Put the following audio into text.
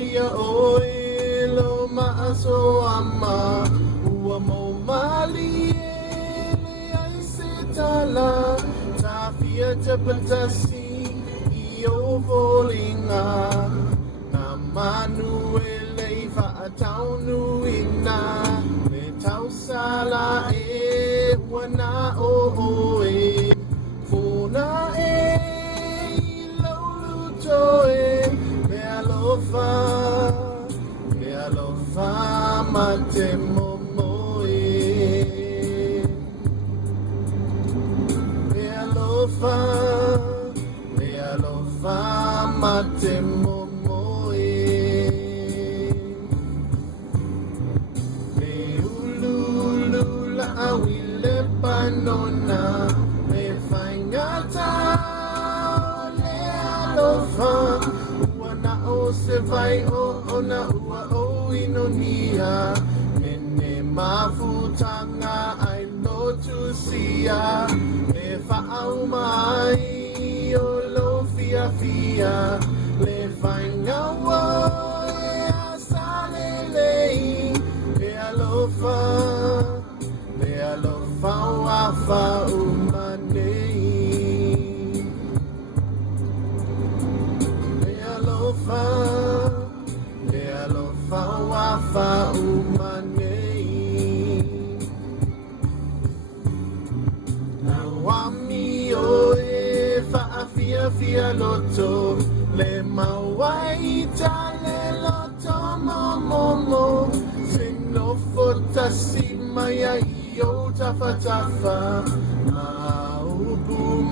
ia oe lo maaso ama ua mo mali ele ai se tala tafia te pantasi I o volinga na manu ele I whaatau nuina me tau sala e wana o oe funa e Joe, me alofa mate momoe. Me alofa mate momoe. Me ululu la awile panona, me faingata. Ua na o se vai o na ua o inonia Nene mafutanga ai lotu sia Le whaau mai o lo fia fia Le whainga wo e asale lei Le alofa wafa umanei Le alofa wafa umanei Na wami o e whaafia fia loto Le mawai tale loto momomo Sino fotasi maya I o tafa tafa Maupu